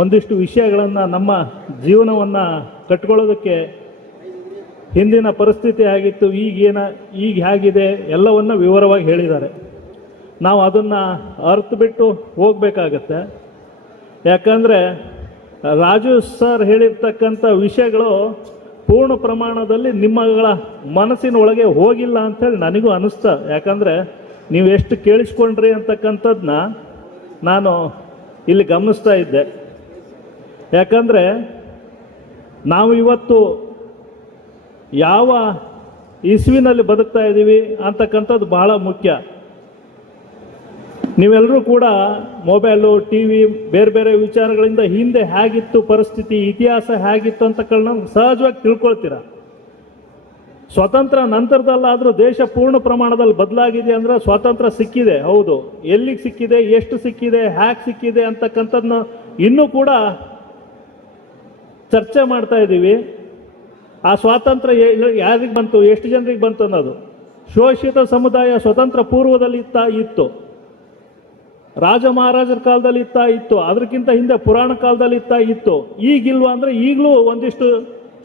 ಒಂದಿಷ್ಟು ವಿಷಯಗಳನ್ನು ನಮ್ಮ ಜೀವನವನ್ನು ಕಟ್ಕೊಳ್ಳೋದಕ್ಕೆ ಹಿಂದಿನ ಪರಿಸ್ಥಿತಿ ಆಗಿತ್ತು, ಈಗೇನ, ಈಗ ಹೇಗಿದೆ, ಎಲ್ಲವನ್ನ ವಿವರವಾಗಿ ಹೇಳಿದ್ದಾರೆ. ನಾವು ಅದನ್ನು ಅರ್ಥ ಬಿಟ್ಟು ಹೋಗಬೇಕಾಗತ್ತೆ. ಯಾಕಂದರೆ ರಾಜು ಸರ್ ಹೇಳಿರ್ತಕ್ಕಂಥ ವಿಷಯಗಳು ಪೂರ್ಣ ಪ್ರಮಾಣದಲ್ಲಿ ನಿಮ್ಮಗಳ ಮನಸ್ಸಿನ ಒಳಗೆ ಹೋಗಿಲ್ಲ ಅಂಥೇಳಿ ನನಗೂ ಅನಿಸ್ತ. ಯಾಕಂದರೆ ನೀವು ಎಷ್ಟು ಕೇಳಿಸ್ಕೊಂಡ್ರಿ ಅಂತಕ್ಕಂಥದ್ದನ್ನ ನಾನು ಇಲ್ಲಿ ಗಮನಿಸ್ತಾ ಇದ್ದೆ. ಯಾಕಂದರೆ ನಾವು ಇವತ್ತು ಯಾವ ಇಸುವಿನಲ್ಲಿ ಬದುಕ್ತಾ ಇದ್ದೀವಿ ಅಂತಕ್ಕಂಥದ್ದು ಬಹಳ ಮುಖ್ಯ. ನೀವೆಲ್ಲರೂ ಕೂಡ ಮೊಬೈಲು ಟಿ ವಿ ಬೇರೆ ಬೇರೆ ವಿಚಾರಗಳಿಂದ ಹಿಂದೆ ಹೇಗಿತ್ತು ಪರಿಸ್ಥಿತಿ, ಇತಿಹಾಸ ಹೇಗಿತ್ತು ನಾವು ಸಹಜವಾಗಿ ತಿಳ್ಕೊಳ್ತೀರ? ಸ್ವತಂತ್ರ ನಂತರದಲ್ಲಾದರೂ ದೇಶ ಪೂರ್ಣ ಪ್ರಮಾಣದಲ್ಲಿ ಬದಲಾಗಿದೆ ಅಂದರೆ ಸ್ವಾತಂತ್ರ್ಯ ಸಿಕ್ಕಿದೆ, ಹೌದು. ಎಲ್ಲಿಗೆ ಸಿಕ್ಕಿದೆ, ಎಷ್ಟು ಸಿಕ್ಕಿದೆ, ಹ್ಯಾಕ್ ಸಿಕ್ಕಿದೆ ಅಂತಕ್ಕಂಥದ್ದನ್ನ ಇನ್ನೂ ಕೂಡ ಚರ್ಚೆ ಮಾಡ್ತಾ ಇದ್ದೀವಿ. ಆ ಸ್ವಾತಂತ್ರ್ಯ ಯಾರಿಗೆ ಬಂತು, ಎಷ್ಟು ಜನರಿಗೆ ಬಂತು ಅನ್ನೋದು. ಶೋಷಿತ ಸಮುದಾಯ ಸ್ವತಂತ್ರ ಪೂರ್ವದಲ್ಲಿ ಇತ್ತ ಇತ್ತು. ರಾಜ ಮಹಾರಾಜರ ಕಾಲದಲ್ಲಿ ಇತ್ತ ಇತ್ತು. ಅದಕ್ಕಿಂತ ಹಿಂದೆ ಪುರಾಣ ಕಾಲದಲ್ಲಿ ಇತ್ತ ಇತ್ತು. ಈಗಿಲ್ವಾ ಅಂದರೆ ಈಗಲೂ ಒಂದಿಷ್ಟು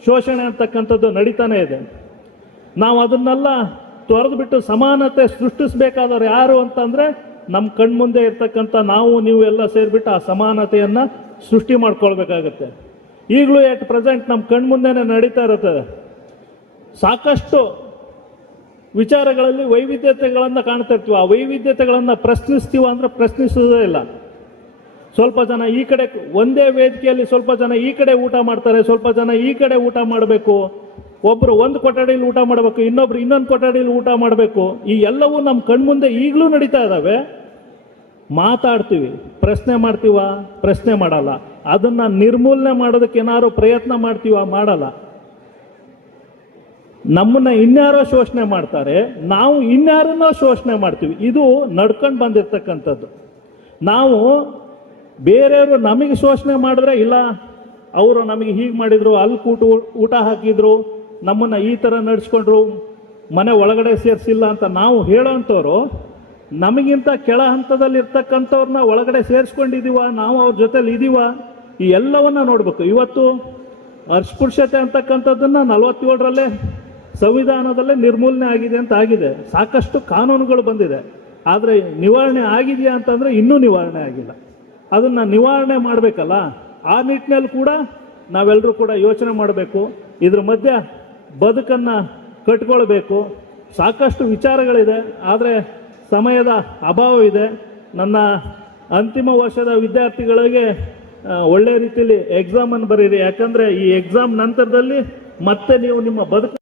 ಶೋಷಣೆ ಅಂತಕ್ಕಂಥದ್ದು ನಡೀತಾನೆ ಇದೆ. ನಾವು ಅದನ್ನೆಲ್ಲ ತೊರೆದು ಬಿಟ್ಟು ಸಮಾನತೆ ಸೃಷ್ಟಿಸಬೇಕಾದವ್ರು ಯಾರು ಅಂತಂದರೆ ನಮ್ಮ ಕಣ್ಮುಂದೆ ಇರ್ತಕ್ಕಂಥ ನಾವು, ನೀವು ಎಲ್ಲ ಸೇರಿಬಿಟ್ಟು ಆ ಸಮಾನತೆಯನ್ನು ಸೃಷ್ಟಿ ಮಾಡ್ಕೊಳ್ಬೇಕಾಗತ್ತೆ. ಈಗಲೂ ಎಟ್ ಪ್ರೆಸೆಂಟ್ ನಮ್ಮ ಕಣ್ಮುಂದೆನೆ ನಡೀತಾ ಇರುತ್ತೆ. ಸಾಕಷ್ಟು ವಿಚಾರಗಳಲ್ಲಿ ವೈವಿಧ್ಯತೆಗಳನ್ನು ಕಾಣ್ತಾ ಇರ್ತೀವಿ. ಆ ವೈವಿಧ್ಯತೆಗಳನ್ನು ಪ್ರಶ್ನಿಸ್ತೀವ ಅಂದರೆ ಪ್ರಶ್ನಿಸೋದೇ ಇಲ್ಲ. ಸ್ವಲ್ಪ ಜನ ಈ ಕಡೆ ಒಂದೇ ವೇದಿಕೆಯಲ್ಲಿ ಸ್ವಲ್ಪ ಜನ ಈ ಕಡೆ ಊಟ ಮಾಡ್ತಾರೆ, ಸ್ವಲ್ಪ ಜನ ಈ ಕಡೆ ಊಟ ಮಾಡಬೇಕು. ಒಬ್ಬರು ಒಂದು ಕೊಠಡಿಯಲ್ಲಿ ಊಟ ಮಾಡಬೇಕು, ಇನ್ನೊಬ್ರು ಇನ್ನೊಂದು ಕೊಠಡಿಯಲ್ಲಿ ಊಟ ಮಾಡಬೇಕು. ಈ ಎಲ್ಲವೂ ನಮ್ಮ ಕಣ್ಮುಂದೆ ಈಗಲೂ ನಡೀತಾ ಇದ್ದಾವೆ ಮಾತಾಡ್ತೀವಿ. ಪ್ರಶ್ನೆ ಮಾಡ್ತೀವ? ಪ್ರಶ್ನೆ ಮಾಡಲ್ಲ. ಅದನ್ನ ನಿರ್ಮೂಲನೆ ಮಾಡೋದಕ್ಕೆ ಏನಾದ್ರು ಪ್ರಯತ್ನ ಮಾಡ್ತೀವ ಮಾಡಲ್ಲ. ನಮ್ಮನ್ನ ಇನ್ಯಾರೋ ಶೋಷಣೆ ಮಾಡ್ತಾರೆ, ನಾವು ಇನ್ಯಾರನ್ನೋ ಶೋಷಣೆ ಮಾಡ್ತೀವಿ. ಇದು ನಡ್ಕೊಂಡು ಬಂದಿರ್ತಕ್ಕಂಥದ್ದು. ನಾವು ಬೇರೆಯವರು ನಮಗೆ ಶೋಷಣೆ ಮಾಡಿದ್ರೆ ಇಲ್ಲ, ಅವರು ನಮಗೆ ಹೀಗೆ ಮಾಡಿದ್ರು, ಅಲ್ಲಿ ಕೂಟ ಊಟ ಹಾಕಿದ್ರು, ನಮ್ಮನ್ನ ಈ ಥರ ನಡೆಸ್ಕೊಂಡ್ರು, ಮನೆ ಒಳಗಡೆ ಸೇರಿಸಿಲ್ಲ ಅಂತ ನಾವು ಹೇಳೋಂಥವ್ರು, ನಮಗಿಂತ ಕೆಳ ಹಂತದಲ್ಲಿ ಇರ್ತಕ್ಕಂಥವ್ರನ್ನ ಒಳಗಡೆ ಸೇರಿಸ್ಕೊಂಡಿದೀವ ನಾವು ಅವ್ರ ಜೊತೆಲಿ ಇದೀವ ಈ ಎಲ್ಲವನ್ನ ನೋಡಬೇಕು. ಇವತ್ತು ಅಸ್ಪೃಶ್ಯತೆ ಅಂತಕ್ಕಂಥದ್ದನ್ನ ನಲವತ್ತೇಳರಲ್ಲೇ ಸಂವಿಧಾನದಲ್ಲೇ ನಿರ್ಮೂಲನೆ ಆಗಿದೆ ಅಂತ ಆಗಿದೆ. ಸಾಕಷ್ಟು ಕಾನೂನುಗಳು ಬಂದಿದೆ. ಆದರೆ ನಿವಾರಣೆ ಆಗಿದೆಯಾ ಅಂತಂದ್ರೆ ಇನ್ನೂ ನಿವಾರಣೆ ಆಗಿಲ್ಲ. ಅದನ್ನ ನಿವಾರಣೆ ಮಾಡಬೇಕಲ್ಲ? ಆ ನಿಟ್ಟಿನಲ್ಲಿ ಕೂಡ ನಾವೆಲ್ಲರೂ ಕೂಡ ಯೋಚನೆ ಮಾಡಬೇಕು. ಇದ್ರ ಮಧ್ಯೆ ಬದುಕನ್ನು ಕಟ್ಕೊಳ್ಬೇಕು. ಸಾಕಷ್ಟು ವಿಚಾರಗಳಿದೆ. ಆದರೆ ಸಮಯದ ಅಭಾವ ಇದೆ. ನನ್ನ ಅಂತಿಮ ವರ್ಷದ ವಿದ್ಯಾರ್ಥಿಗಳಿಗೆ ಒಳ್ಳೆ ರೀತಿಯಲ್ಲಿ ಎಕ್ಸಾಮ್ ಅನ್ನು ಬರೀರಿ. ಯಾಕಂದ್ರೆ ಈ ಎಕ್ಸಾಮ್ ನಂತರದಲ್ಲಿ ಮತ್ತೆ ನೀವು ನಿಮ್ಮ ಬದುಕು